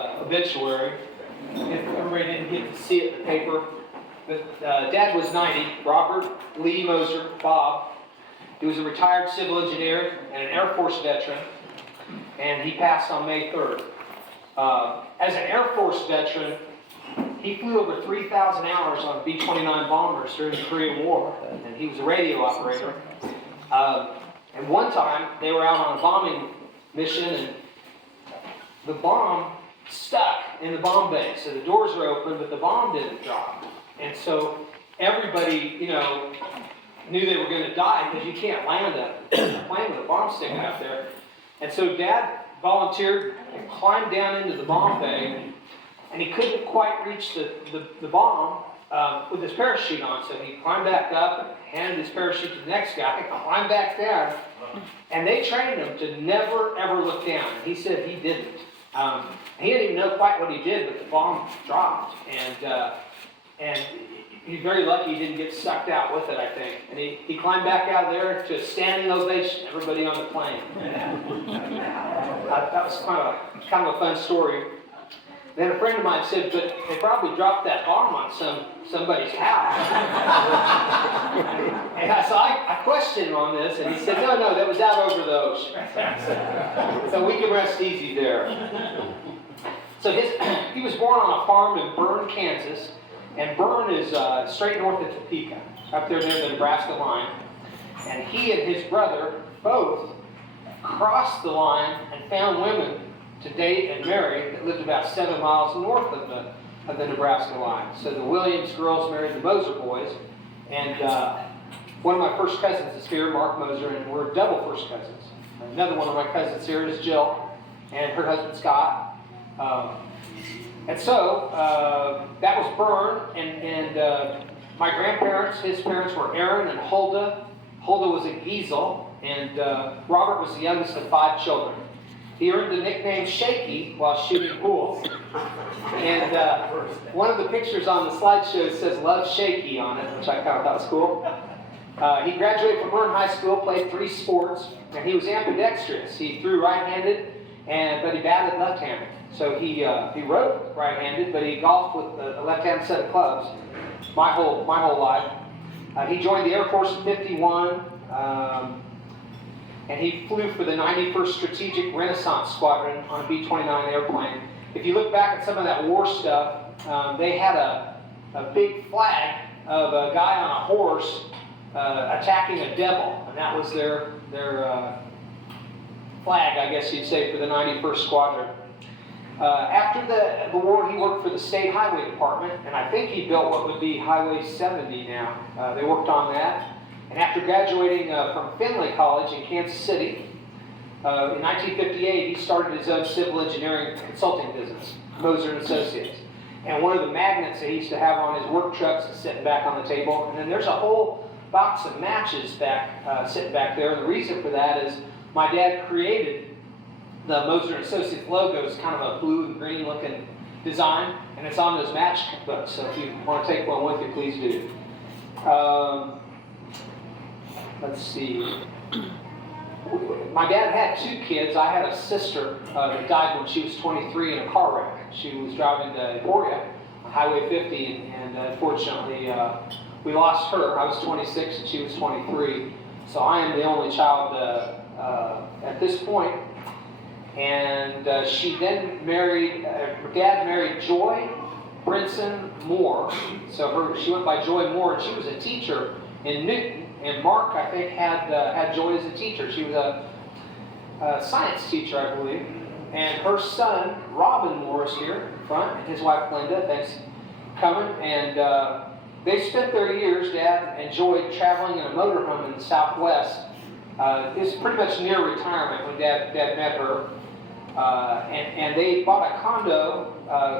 obituary. If everybody didn't get to see it in the paper, but Dad was 90. Robert Lee Moser, Bob. He was a retired civil engineer and an Air Force veteran, and he passed on May 3rd. As an Air Force veteran, he flew over 3,000 hours on B-29 bombers during the Korean War, and he was a radio operator. And one time, they were out on a bombing mission, and the bomb stuck in the bomb bay. So the doors were open, but the bomb didn't drop. And so everybody, knew they were going to die because you can't land a plane with a bomb sticking out there. And so Dad volunteered and climbed down into the bomb bay, and he couldn't quite reach the bomb with his parachute on. So he climbed back up and handed his parachute to the next guy, climbed back down, and they trained him to never, ever look down. And he said he didn't. He didn't even know quite what he did, but the bomb dropped. And he's very lucky he didn't get sucked out with it, I think. And he climbed back out of there to a standing ovation, everybody on the plane. That was kind of a fun story. Then a friend of mine said, but they probably dropped that bomb on somebody's house. And so I questioned him on this, and he said, no, that was out over the ocean. So we can rest easy there. So he was born on a farm in Bern, Kansas. And Bern is straight north of Topeka, up there near the Nebraska line. And he and his brother both crossed the line and found women to date and marry that lived about 7 miles north of the Nebraska line. So the Williams girls married the Moser boys. And one of my first cousins is here, Mark Moser, and we're double first cousins. Another one of my cousins here is Jill and her husband Scott. And so, that was Bern, and my grandparents, his parents were Aaron and Hulda. Hulda was a Giesel, and Robert was the youngest of 5 children. He earned the nickname Shaky while shooting pool. And one of the pictures on the slideshow says Love Shaky on it, which I kind of thought was cool. He graduated from Bern High School, played 3 sports, and he was ambidextrous. He threw right-handed, but he batted left-handed. So he wrote right-handed, but he golfed with a left-hand set of clubs my whole life. He joined the Air Force in '51, and he flew for the 91st Strategic Renaissance Squadron on a B-29 airplane. If you look back at some of that war stuff, they had a big flag of a guy on a horse attacking a devil, and that was their flag, I guess you'd say, for the 91st Squadron. After the war, he worked for the State Highway Department, and I think he built what would be Highway 70 now. They worked on that. And after graduating from Findlay College in Kansas City, in 1958, he started his own civil engineering consulting business, Moser & Associates. And one of the magnets that he used to have on his work trucks is sitting back on the table. And then there's a whole box of matches sitting back there. And the reason for that is my dad created the Moser & Associates logo is kind of a blue and green looking design, and it's on those match books, so if you want to take one with you, please do. Let's see. My dad had 2 kids. I had a sister that died when she was 23 in a car wreck. She was driving to Emporia, Highway 50, and unfortunately we lost her. I was 26 and she was 23, so I am the only child at this point. And she then married, her dad married Joy Brinson Moore. So she went by Joy Moore, and she was a teacher in Newton. And Mark, I think, had Joy as a teacher. She was a science teacher, I believe. And her son, Robin Moore, is here in front, and his wife, Linda. Thanks for coming. And they spent their years, Dad and Joy, traveling in a motorhome in the Southwest. It was pretty much near retirement when Dad met her. And they bought a condo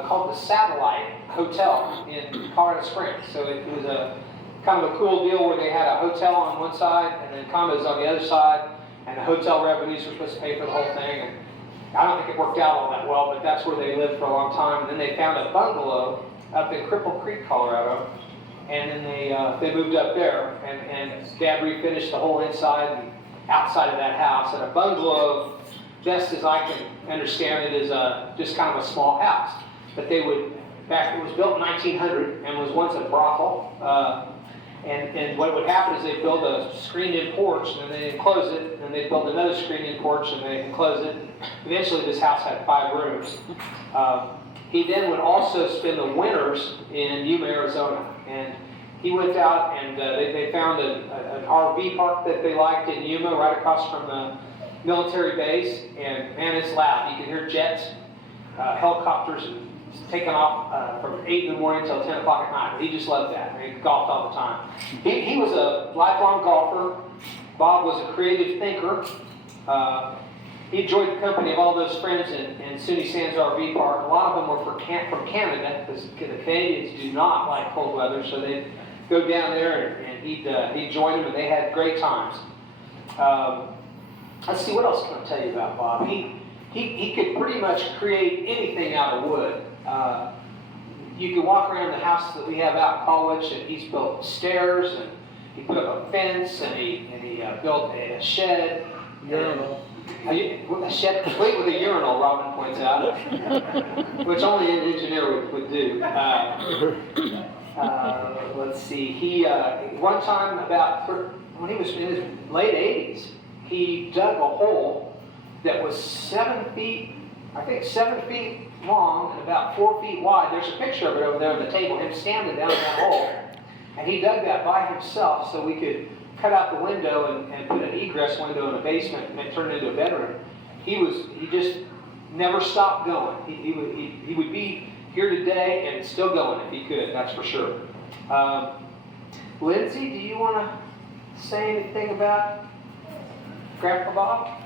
called the Satellite Hotel in Colorado Springs. So it was a kind of a cool deal where they had a hotel on one side and then condos on the other side, and the hotel revenues were supposed to pay for the whole thing. And I don't think it worked out all that well, but that's where they lived for a long time. And then they found a bungalow up in Cripple Creek, Colorado, and then they moved up there, and Dad refinished the whole inside and outside of that house. And a bungalow best as I can understand it, is just kind of a small house. But they would, it was built in 1900 and was once a brothel. And what would happen is they'd build a screened-in porch, and then they'd enclose it, and then they'd build another screened-in porch, and they'd enclose it. Eventually, this house had 5 rooms. He then would also spend the winters in Yuma, Arizona. And he went out, and they found an RV park that they liked in Yuma, right across from the military base. And man, it's loud. You can hear jets, helicopters, taking off from 8 in the morning until 10 o'clock at night. He just loved that. He golfed all the time. He was a lifelong golfer. Bob was a creative thinker. He enjoyed the company of all those friends in SUNY Sands RV Park. A lot of them were from Canada, because the Canadians do not like cold weather, so they'd go down there and he'd join them, and they had great times. Let's see, what else can I tell you about Bob? He could pretty much create anything out of wood. You can walk around the house that we have out in Colwich, and he's built stairs, and he put up a fence, and he built a shed. Urinal. A shed complete with a urinal, Robin points out, which only an engineer would do. Let's see. He one time, when he was in his late 80s, he dug a hole that was 7 feet, I think 7 feet long and about 4 feet wide. There's a picture of it over there on the table, him standing down in that hole. And he dug that by himself so we could cut out the window and put an egress window in the basement and turn it into a bedroom. He just never stopped going. He would be here today and still going if he could, that's for sure. Lindsay, do you want to say anything about Grandpa Bob?